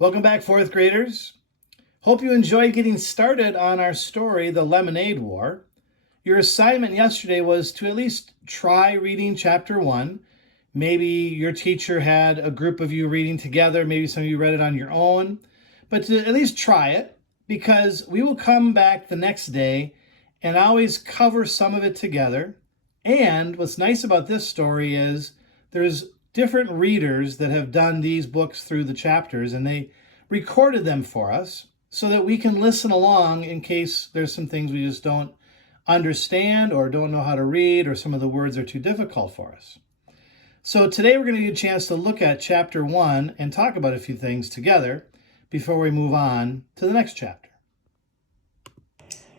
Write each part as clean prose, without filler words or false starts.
Welcome back, fourth graders. Hope you enjoyed getting started on our story, The Lemonade War. Your assignment yesterday was to at least try reading chapter 1. Maybe your teacher had a group of you reading together. Maybe some of you read it on your own. But to at least try it, because we will come back the next day and always cover some of it together. And what's nice about this story is there's different readers that have done these books through the chapters, and they recorded them for us so that we can listen along in case there's some things we just don't understand or don't know how to read, or some of the words are too difficult for us. So today we're going to get a chance to look at chapter 1 and talk about a few things together before we move on to the next chapter.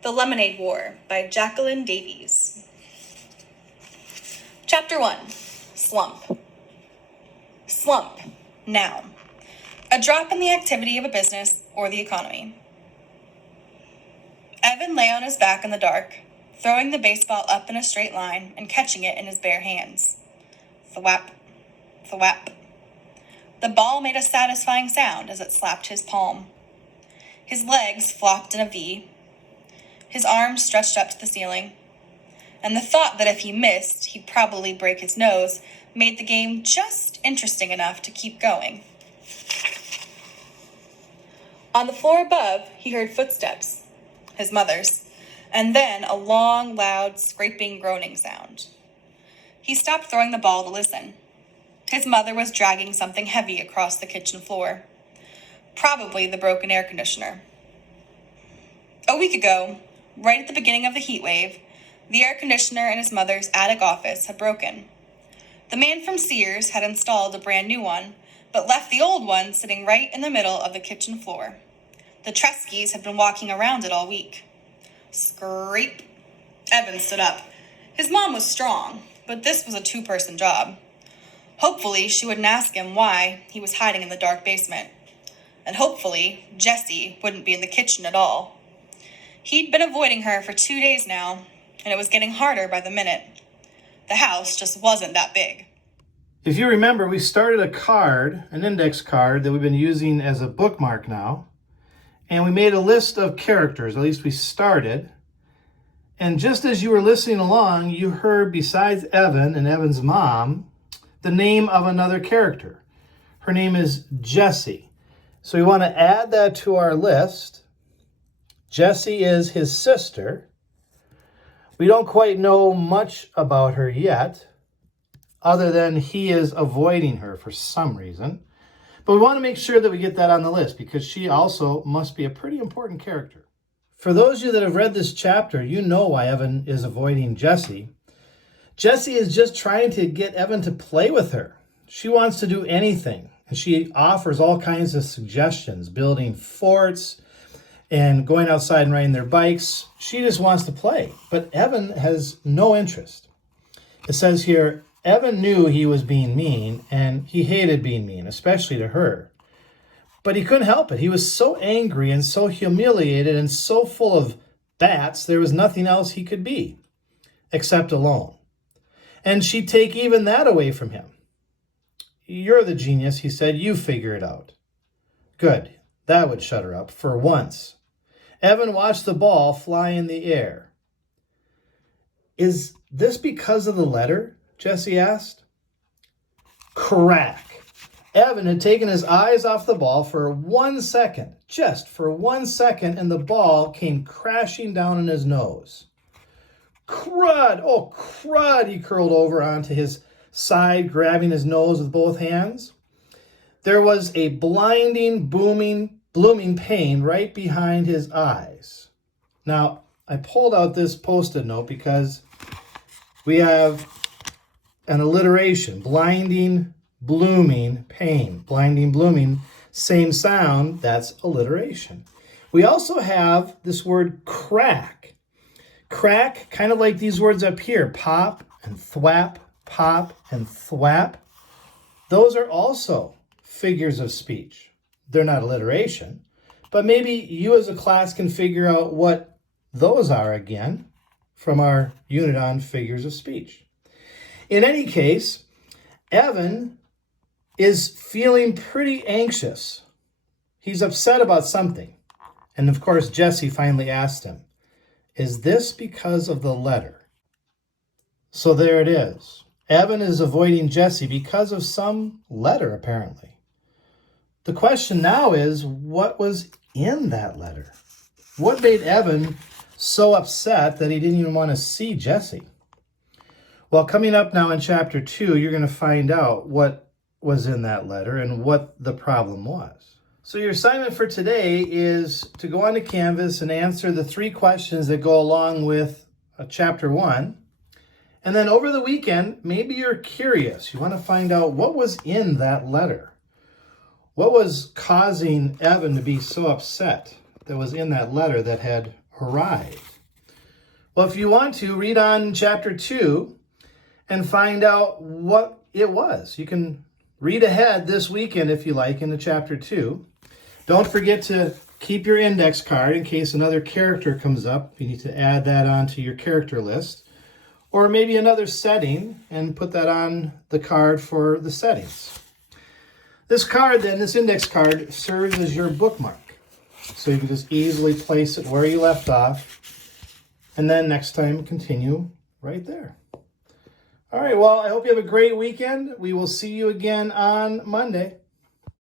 The Lemonade War by Jacqueline Davies. Chapter 1. Slump. Slump. Noun. A drop in the activity of a business or the economy. Evan lay on his back in the dark, throwing the baseball up in a straight line and catching it in his bare hands. Thwap, thwap. The ball made a satisfying sound as it slapped his palm. His legs flopped in a V. His arms stretched up to the ceiling. And the thought that if he missed, he'd probably break his nose made the game just interesting enough to keep going. On the floor above, he heard footsteps, his mother's, and then a long, loud, scraping, groaning sound. He stopped throwing the ball to listen. His mother was dragging something heavy across the kitchen floor. Probably the broken air conditioner. A week ago, right at the beginning of the heat wave, the air conditioner in his mother's attic office had broken. The man from Sears had installed a brand new one, but left the old one sitting right in the middle of the kitchen floor. The Treskys had been walking around it all week. Scrape. Evan stood up. His mom was strong, but this was a two-person job. Hopefully, she wouldn't ask him why he was hiding in the dark basement. And hopefully, Jessie wouldn't be in the kitchen at all. He'd been avoiding her for 2 days now, and it was getting harder by the minute. The house just wasn't that big. If you remember, we started a card, an index card that we've been using as a bookmark now. And we made a list of characters, at least we started. And just as you were listening along, you heard, besides Evan and Evan's mom, the name of another character. Her name is Jessie. So we want to add that to our list. Jessie is his sister. We don't quite know much about her yet, other than he is avoiding her for some reason. But we want to make sure that we get that on the list, because she also must be a pretty important character. For those of you that have read this chapter, you know why Evan is avoiding Jessie. Jessie is just trying to get Evan to play with her. She wants to do anything, and she offers all kinds of suggestions, building forts and going outside and riding their bikes. She just wants to play, but Evan has no interest. It says here, Evan knew he was being mean, and he hated being mean, especially to her. But he couldn't help it. He was so angry and so humiliated and so full of bats, there was nothing else he could be, except alone. And she'd take even that away from him. You're the genius, he said. You figure it out. Good. That would shut her up, for once. Evan watched the ball fly in the air. Is this because of the letter? Jessie asked. Crack. Evan had taken his eyes off the ball for 1 second, just for 1 second, and the ball came crashing down on his nose. Crud! Oh, crud! He curled over onto his side, grabbing his nose with both hands. There was a blinding, blooming pain right behind his eyes. Now, I pulled out this Post-it note because we have an alliteration. Blinding, blooming, pain. Blinding, blooming, same sound. That's alliteration. We also have this word crack. Crack, kind of like these words up here. Pop and thwap, pop and thwap. Those are also figures of speech. They're not alliteration, but maybe you as a class can figure out what those are again from our unit on figures of speech. In any case, Evan is feeling pretty anxious. He's upset about something. And of course, Jesse finally asked him, is this because of the letter? So there it is. Evan is avoiding Jesse because of some letter, apparently. The question now is, what was in that letter? What made Evan so upset that he didn't even want to see Jesse? Well, coming up now in chapter 2, you're going to find out what was in that letter and what the problem was. So your assignment for today is to go onto Canvas and answer the 3 questions that go along with chapter 1. And then over the weekend, maybe you're curious. You want to find out what was in that letter. What was causing Evan to be so upset that was in that letter that had arrived? Well, if you want to, read on chapter 2 and find out what it was. You can read ahead this weekend, if you like, into chapter 2. Don't forget to keep your index card in case another character comes up. You need to add that onto your character list. Or maybe another setting and put that on the card for the settings. This card then, this index card, serves as your bookmark. So you can just easily place it where you left off. And then next time, continue right there. All right, well, I hope you have a great weekend. We will see you again on Monday.